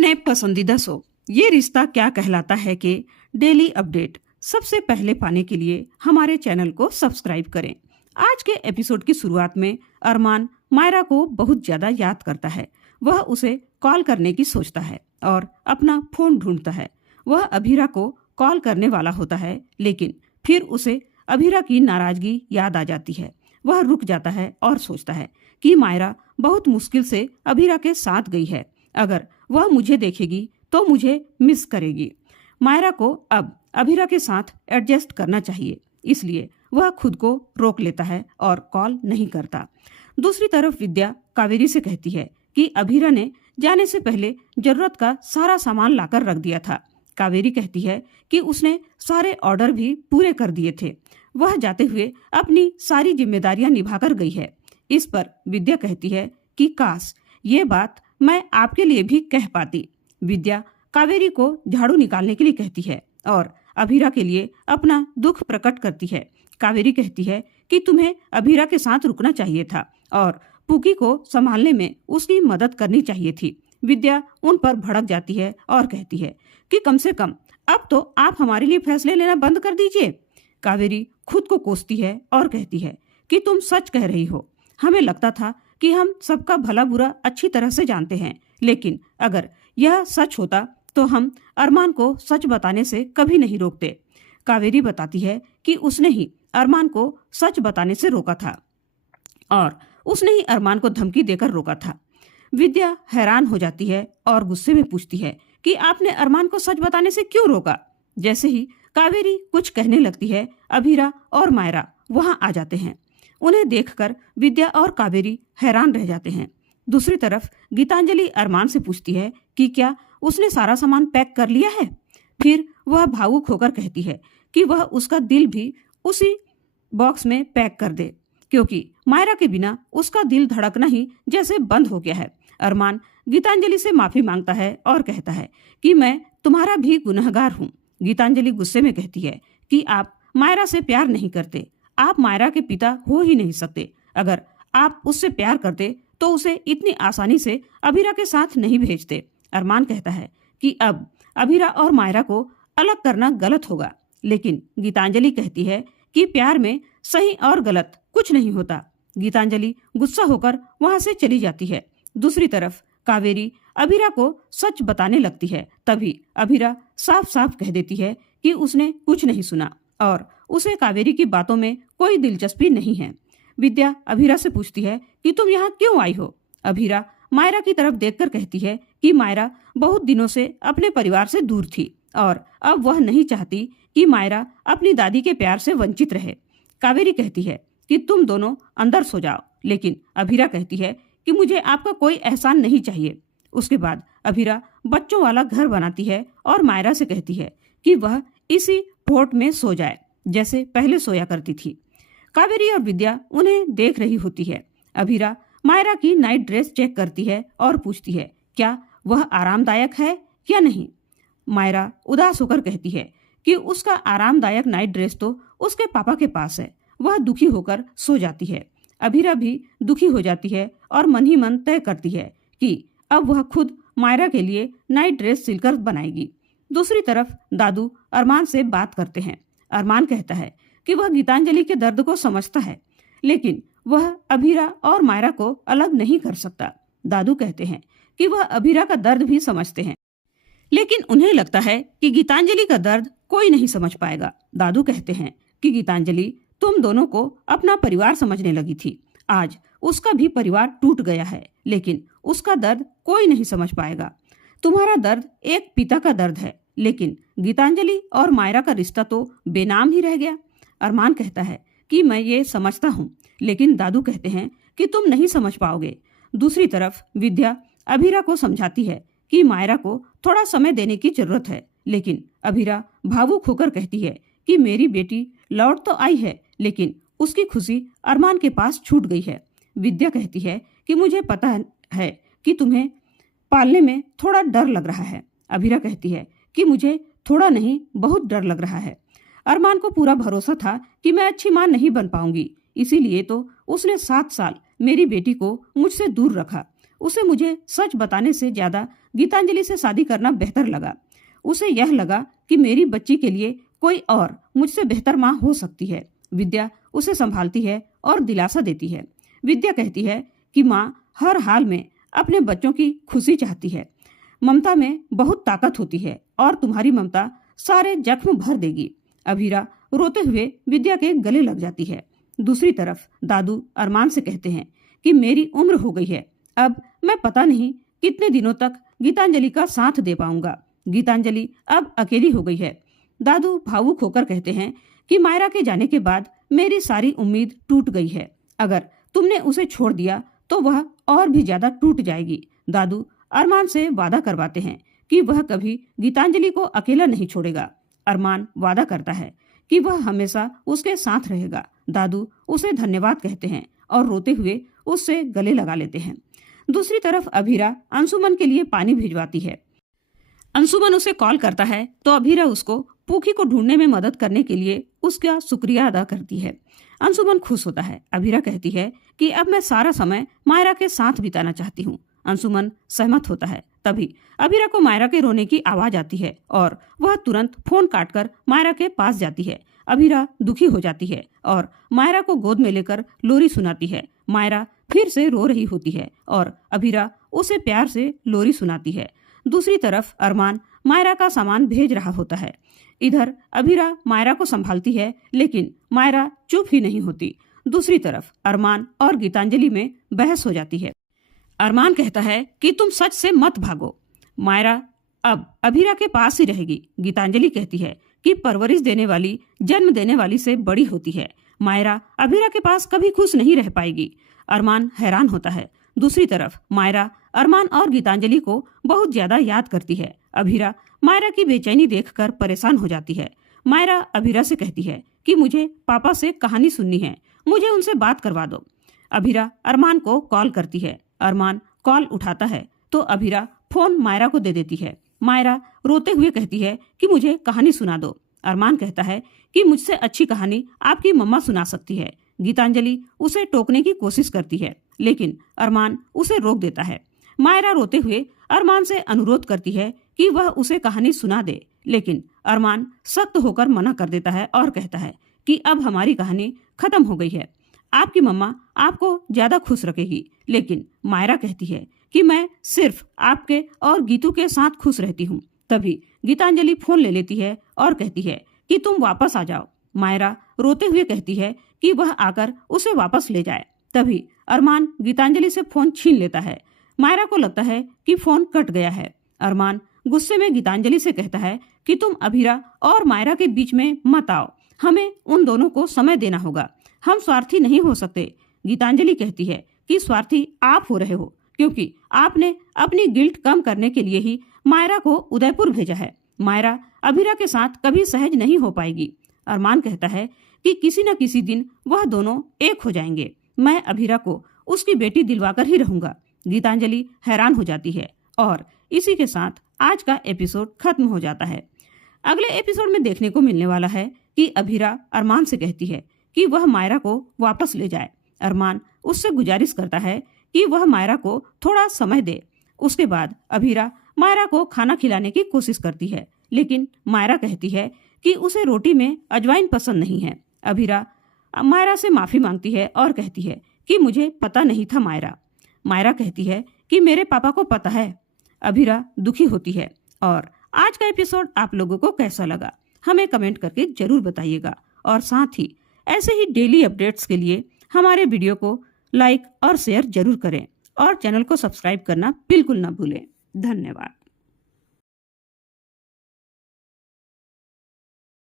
अपने पसंदीदा शो ये रिश्ता क्या कहलाता है के डेली अपडेट सबसे पहले पाने के लिए हमारे चैनल को सब्सक्राइब करें। आज के एपिसोड की शुरुआत में अरमान मायरा को बहुत ज्यादा याद करता है। वह उसे कॉल करने की सोचता है और अपना फोन ढूंढता है। वह अभीरा को कॉल करने वाला होता है, लेकिन फिर उसे अभीरा की नाराजगी याद आ जाती है। वह रुक जाता है और सोचता है कि मायरा बहुत मुश्किल से अभीरा के साथ गई है। अगर वह मुझे देखेगी तो मुझे मिस करेगी। मायरा को अब अभीरा के साथ एडजस्ट करना चाहिए, इसलिए वह खुद को रोक लेता है और कॉल नहीं करता। दूसरी तरफ विद्या कावेरी से कहती है कि अभीरा ने जाने से पहले जरूरत का सारा सामान लाकर रख दिया था। कावेरी कहती है कि उसने सारे ऑर्डर भी पूरे कर दिए थे। वह जाते हुए अपनी सारी जिम्मेदारियां निभाकर गई है। इस पर विद्या कहती है कि काश ये बात मैं आपके लिए भी कह पाती। विद्या कावेरी को झाड़ू निकालने के लिए कहती है और अभीरा के लिए अपना दुख प्रकट करती है। कावेरी कहती है कि तुम्हें अभीरा के साथ रुकना चाहिए था और पुकी को संभालने में उसकी मदद करनी चाहिए थी। विद्या उन पर भड़क जाती है और कहती है कि कम से कम अब तो आप हमारे लिए फैसले लेना बंद कर दीजिए। कावेरी खुद को कोसती है और कहती है कि तुम सच कह रही हो। हमें लगता था कि हम सबका भला बुरा अच्छी तरह से जानते हैं, लेकिन अगर यह सच होता तो हम अरमान को सच बताने से कभी नहीं रोकते। कावेरी बताती है कि उसने ही अरमान को सच बताने से रोका था और उसने ही अरमान को धमकी देकर रोका था। विद्या हैरान हो जाती है और गुस्से में पूछती है कि आपने अरमान को सच बताने से क्यों रोका। जैसे ही कावेरी कुछ कहने लगती है, अभीरा और मायरा वहां आ जाते हैं। उन्हें देखकर विद्या और कावेरी हैरान रह जाते हैं। दूसरी तरफ गीतांजलि अरमान से पूछती है कि क्या उसने सारा सामान पैक कर लिया है। फिर वह भावुक होकर कहती है कि वह उसका दिल भी उसी बॉक्स में पैक कर दे, क्योंकि मायरा के बिना उसका दिल धड़कना ही जैसे बंद हो गया है। अरमान गीतांजलि से माफी मांगता है और कहता है कि मैं तुम्हारा भी गुनहगार हूँ। गीतांजलि गुस्से में कहती है कि आप मायरा से प्यार नहीं करते, आप मायरा के पिता हो ही नहीं सकते। अगर आप उससे प्यार करते तो उसे इतनी आसानी से अभीरा के साथ नहीं भेजते। अरमान कहता है कि अब अभीरा और मायरा को अलग करना गलत होगा, लेकिन गीतांजलि कहती है कि प्यार में सही और गलत कुछ नहीं होता। गीतांजलि गुस्सा होकर वहां से चली जाती है। दूसरी तरफ कावेरी अभीरा को सच बताने लगती है। तभी अभीरा साफ साफ कह देती है कि उसने कुछ नहीं सुना और उसे कावेरी की बातों में कोई दिलचस्पी नहीं है। विद्या अभीरा से पूछती है कि तुम यहाँ क्यों आई हो। अभीरा मायरा की तरफ देखकर कहती है कि मायरा बहुत दिनों से अपने परिवार से दूर थी और अब वह नहीं चाहती कि मायरा अपनी दादी के प्यार से वंचित रहे। कावेरी कहती है कि तुम दोनों अंदर सो जाओ, लेकिन अभीरा कहती है कि मुझे आपका कोई एहसान नहीं चाहिए। उसके बाद अभीरा बच्चों वाला घर बनाती है और मायरा से कहती है कि वह इसी फोर्ट में सो जाए जैसे पहले सोया करती थी। कावेरी और विद्या उन्हें देख रही होती है। अभीरा मायरा की नाइट ड्रेस चेक करती है और पूछती है क्या वह आरामदायक है या नहीं। मायरा उदास होकर कहती है कि उसका आरामदायक नाइट ड्रेस तो उसके पापा के पास है। वह दुखी होकर सो जाती है। अभीरा भी दुखी हो जाती है और मन ही मन तय करती है कि अब वह खुद मायरा के लिए नाइट ड्रेस सिलकर बनाएगी। दूसरी तरफ दादू अरमान से बात करते हैं। अरमान कहता है कि वह गीतांजलि के दर्द को समझता है, लेकिन वह अभीरा और मायरा को अलग नहीं कर सकता। दादू कहते हैं कि वह अभीरा का दर्द भी समझते हैं, लेकिन उन्हें लगता है कि गीतांजलि का दर्द कोई नहीं समझ पाएगा। दादू कहते हैं कि गीतांजलि तुम दोनों को अपना परिवार समझने लगी थी, आज उसका भी परिवार टूट गया है, लेकिन उसका दर्द कोई नहीं समझ पाएगा। तुम्हारा दर्द एक पिता का दर्द है, लेकिन गीतांजलि और मायरा का रिश्ता तो बेनाम ही रह गया। अरमान कहता है कि मैं ये समझता हूँ, लेकिन दादू कहते हैं कि तुम नहीं समझ पाओगे। दूसरी तरफ विद्या अभीरा को समझाती है कि मायरा को थोड़ा समय देने की जरूरत है, लेकिन अभीरा भावुक होकर कहती है कि मेरी बेटी लौट तो आई है, लेकिन उसकी खुशी अरमान के पास छूट गई है। विद्या कहती है कि मुझे पता है कि तुम्हें पालने में थोड़ा डर लग रहा है। अभीरा कहती है कि मुझे थोड़ा नहीं बहुत डर लग रहा है। अरमान को पूरा भरोसा था कि मैं अच्छी मां नहीं बन पाऊंगी, इसीलिए तो उसने 7 साल मेरी बेटी को मुझसे दूर रखा। उसे मुझे सच बताने से ज्यादा गीतांजलि से शादी करना बेहतर लगा। उसे यह लगा कि मेरी बच्ची के लिए कोई और मुझसे बेहतर माँ हो सकती है। विद्या उसे संभालती है और दिलासा देती है। विद्या कहती है कि माँ हर हाल में अपने बच्चों की खुशी चाहती है। ममता में बहुत ताकत होती है और तुम्हारी ममता सारे जख्म भर देगी। अभीरा रोते हुए विद्या के गले लग जाती है। दूसरी तरफ दादू अरमान से कहते हैं कि मेरी उम्र हो गई है, अब मैं पता नहीं कितने दिनों तक गीतांजलि का साथ दे पाऊंगा। गीतांजलि अब अकेली हो गई है। दादू भावुक होकर कहते हैं कि मायरा के जाने के बाद मेरी सारी उम्मीद टूट गई है। अगर तुमने उसे छोड़ दिया तो वह और भी ज्यादा टूट जाएगी। दादू अरमान से वादा करवाते हैं कि वह कभी गीतांजलि को अकेला नहीं छोड़ेगा। अरमान वादा करता है कि वह हमेशा उसके साथ रहेगा। दादू उसे धन्यवाद कहते हैं और रोते हुए उससे गले लगा लेते हैं। दूसरी तरफ अभीरा अंशुमन के लिए पानी भिजवाती है। अंशुमन उसे कॉल करता है तो अभीरा उसको पूखी को ढूंढने में मदद करने के लिए उसका शुक्रिया अदा करती है। अंशुमन खुश होता है। अभीरा कहती है कि अब मैं सारा समय मायरा के साथ बिताना चाहती हूँ। अंशुमन सहमत होता है। तभी अभीरा को मायरा के रोने की आवाज आती है और वह तुरंत फोन काटकर मायरा के पास जाती है। अभीरा दुखी हो जाती है और मायरा को गोद में लेकर लोरी सुनाती है। मायरा फिर से रो रही होती है और अभीरा उसे प्यार से लोरी सुनाती है। दूसरी तरफ अरमान मायरा का सामान भेज रहा होता है। इधर अभीरा मायरा को संभालती है लेकिन मायरा चुप ही नहीं होती। दूसरी तरफ अरमान और गीतांजलि में बहस हो जाती है। अरमान कहता है कि तुम सच से मत भागो, मायरा अब अभीरा के पास ही रहेगी। गीतांजलि कहती है कि परवरिश देने वाली जन्म देने वाली से बड़ी होती है। मायरा अभीरा के पास कभी खुश नहीं रह पाएगी। अरमान हैरान होता है। दूसरी तरफ मायरा अरमान और गीतांजलि को बहुत ज्यादा याद करती है। अभीरा मायरा की बेचैनी देखकर परेशान हो जाती है। मायरा अभीरा से कहती है कि मुझे पापा से कहानी सुननी है, मुझे उनसे बात करवा दो। अभीरा अरमान को कॉल करती है। अरमान कॉल उठाता है तो अभीरा फोन मायरा को दे देती है। मायरा रोते हुए कहती है कि मुझे कहानी सुना दो। अरमान कहता है कि मुझसे अच्छी कहानी आपकी मम्मा सुना सकती है। गीतांजलि उसे टोकने की कोशिश करती है लेकिन अरमान उसे रोक देता है। मायरा रोते हुए अरमान से अनुरोध करती है कि वह उसे कहानी सुना दे लेकिन अरमान सख्त होकर मना कर देता है और कहता है कि अब हमारी कहानी खत्म हो गई है, आपकी मम्मा आपको ज्यादा खुश रखेगी। लेकिन मायरा कहती है कि मैं सिर्फ आपके और गीतू के साथ खुश रहती हूँ। तभी गीतांजलि फोन ले लेती है और कहती है कि तुम वापस आ जाओ। मायरा रोते हुए कहती है कि वह आकर उसे वापस ले जाए। तभी अरमान गीतांजलि से फोन छीन लेता है। मायरा को लगता है कि फोन कट गया है। अरमान गुस्से में गीतांजलि से कहता है कि तुम अभीरा और मायरा के बीच में मत आओ, हमें उन दोनों को समय देना होगा, हम स्वार्थी नहीं हो सकते। गीतांजलि कहती है कि स्वार्थी आप हो रहे हो क्योंकि आपने अपनी गिल्ट कम करने के लिए ही मायरा को उदयपुर भेजा है। मायरा अभीरा के साथ कभी सहज नहीं हो पाएगी। अरमान कहता है कि किसी न किसी दिन वह दोनों एक हो जाएंगे, मैं अभीरा को उसकी बेटी दिलवाकर ही रहूंगा। गीतांजलि हैरान हो जाती है और इसी के साथ आज का एपिसोड खत्म हो जाता है। अगले एपिसोड में देखने को मिलने वाला है कि अभीरा अरमान से कहती है कि वह मायरा को वापस ले जाए। अरमान उससे गुजारिश करता है कि वह मायरा को थोड़ा समय दे। उसके बाद अभीरा मायरा को खाना खिलाने की कोशिश करती है लेकिन मायरा कहती है कि उसे रोटी में अजवाइन पसंद नहीं है। अभीरा मायरा से माफी मांगती है और कहती है कि मुझे पता नहीं था मायरा। मायरा कहती है कि मेरे पापा को पता है। अभीरा दुखी होती है। और आज का एपिसोड आप लोगों को कैसा लगा हमें कमेंट करके जरूर बताइएगा और साथ ही ऐसे ही डेली अपडेट्स के लिए हमारे वीडियो को लाइक और शेयर जरूर करें और चैनल को सब्सक्राइब करना बिल्कुल ना भूलें। धन्यवाद।